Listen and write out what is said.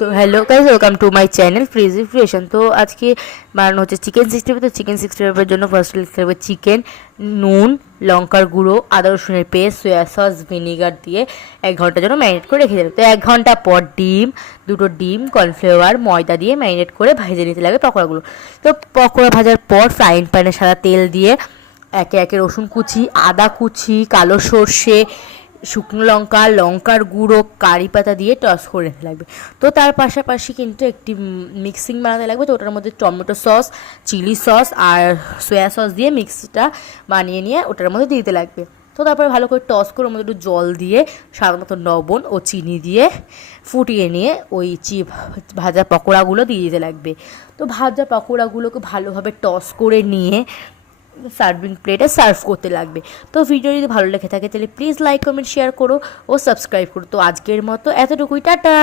তো hello guys, welcome to my channel ফ্রিজি creation. তো আজকে বানানো হচ্ছে চিকেন 65। তো চিকেন 65 জন্য ফার্স্ট লিখতে হবে চিকেন, নুন, লঙ্কার গুঁড়ো, আদা রসুনের পেস্ট, সয়া সস, ভিনিগার দিয়ে 1 ঘন্টার জন্য ম্যারিনেট করে রেখে দেবে। তো 1 ঘন্টা পর দুটো ডিম, কর্নফ্লাওয়ার, ময়দা দিয়ে ম্যারিনেট করে ভেজে নিতে লাগে পকোড়াগুলো। তো পকোড়া ভাজার পর ফ্রাইং প্যানে সাদা তেল দিয়ে একে একে রসুন কুচি, আদা কুচি, কালো সর্ষে, শুকনো লঙ্কা, লঙ্কার গুঁড়ো, কারি পাতা দিয়ে টস করে নিতে লাগবে। তো তার পাশাপাশি কিন্তু একটি মিক্সিং বানাতে লাগবে। তো ওটার মধ্যে টমেটো সস, চিলি সস আর সয়া সস দিয়ে মিক্সটা বানিয়ে নিয়ে ওটার মধ্যে দিতে লাগবে। তো তারপরে ভালো করে টস করে ওর মধ্যে একটু জল দিয়ে স্বাদ মতো লবণ ও চিনি দিয়ে ফুটিয়ে নিয়ে ওই ভাজা পকোড়াগুলো দিয়ে দিতে লাগবে। তো ভাজা পকোড়াগুলোকে ভালোভাবে টস করে নিয়ে সার্ভিং প্লেটে সার্ভ করতে লাগবে। তো ভিডিও যদি ভালো লেগে থাকে তাহলে প্লিজ লাইক, কমেন্ট, শেয়ার করো ও সাবস্ক্রাইব করো। তো আজকের মতো এতটুকুই, টাটা।